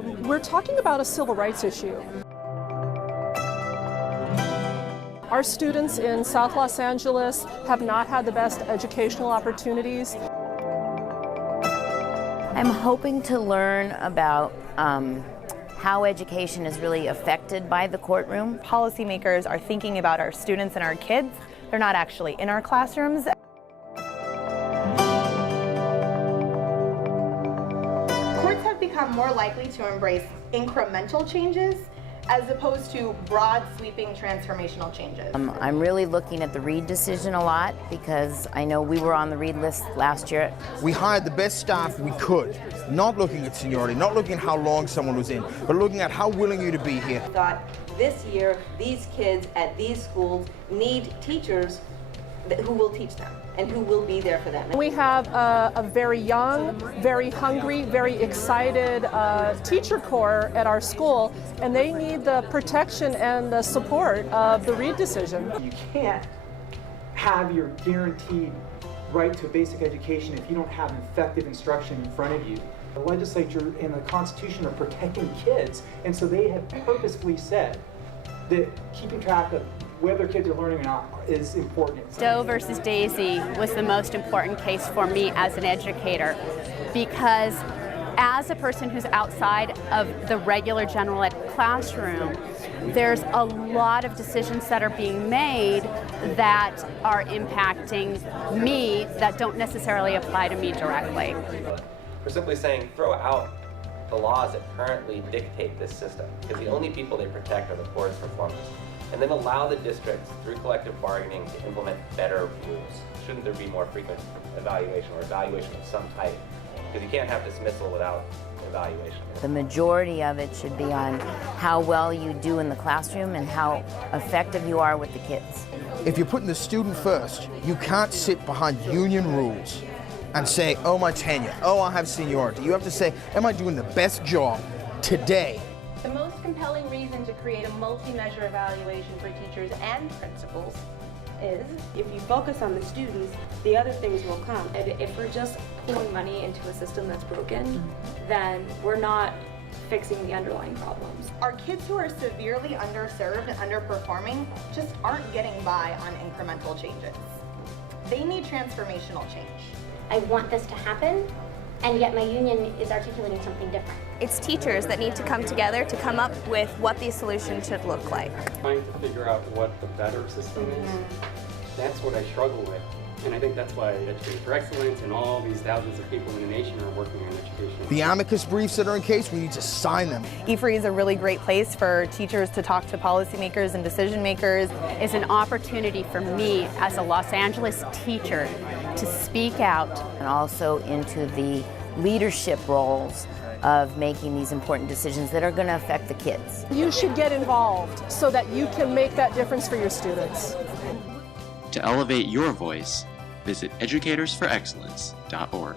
We're talking about a civil rights issue. Our students in South Los Angeles have not had the best educational opportunities. I'm hoping to learn about how education is really affected by the courtroom. Policymakers are thinking about our students and our kids. They're not actually in our classrooms. Courts have become more likely to embrace incremental changes as opposed to broad, sweeping, transformational changes. I'm really looking at the Reed decision a lot because I know we were on the Reed list last year. We hired the best staff we could, not looking at seniority, not looking at how long someone was in, but looking at how willing you to be here. I thought this year, these kids at these schools need teachers who will teach them and who will be there for them. We have a very young, very hungry, very excited teacher corps at our school, and they need the protection and the support of the Reed decision. You can't have your guaranteed right to a basic education if you don't have effective instruction in front of you. The legislature and the Constitution are protecting kids, and so they have purposefully said that keeping track of whether kids are learning or not is important. Doe versus Daisy was the most important case for me as an educator, because as a person who's outside of the regular general ed classroom, there's a lot of decisions that are being made that are impacting me that don't necessarily apply to me directly. We're simply saying throw out the laws that currently dictate this system, because the only people they protect are the poorest performers. And then allow the districts, through collective bargaining, to implement better rules. Shouldn't there be more frequent evaluation or evaluation of some type? Because you can't have dismissal without evaluation. The majority of it should be on how well you do in the classroom and how effective you are with the kids. If you're putting the student first, you can't sit behind union rules and say, oh, my tenure, oh, I have seniority. You have to say, am I doing the best job today? The most compelling reason to create a multi-measure evaluation for teachers and principals is if you focus on the students, the other things will come. If we're just pouring money into a system that's broken, then we're not fixing the underlying problems. Our kids who are severely underserved and underperforming just aren't getting by on incremental changes. They need transformational change. I want this to happen, and yet my union is articulating something different. It's teachers that need to come together to come up with what these solutions should look like. Trying to figure out what the better system is, that's what I struggle with. And I think that's why Education for Excellence and all these thousands of people in the nation are working on education. The amicus briefs that are in case, we need to sign them. E-Free is a really great place for teachers to talk to policymakers and decision makers. It's an opportunity for me as a Los Angeles teacher to speak out. And also into the leadership roles of making these important decisions that are going to affect the kids. You should get involved so that you can make that difference for your students. To elevate your voice, visit educatorsforexcellence.org.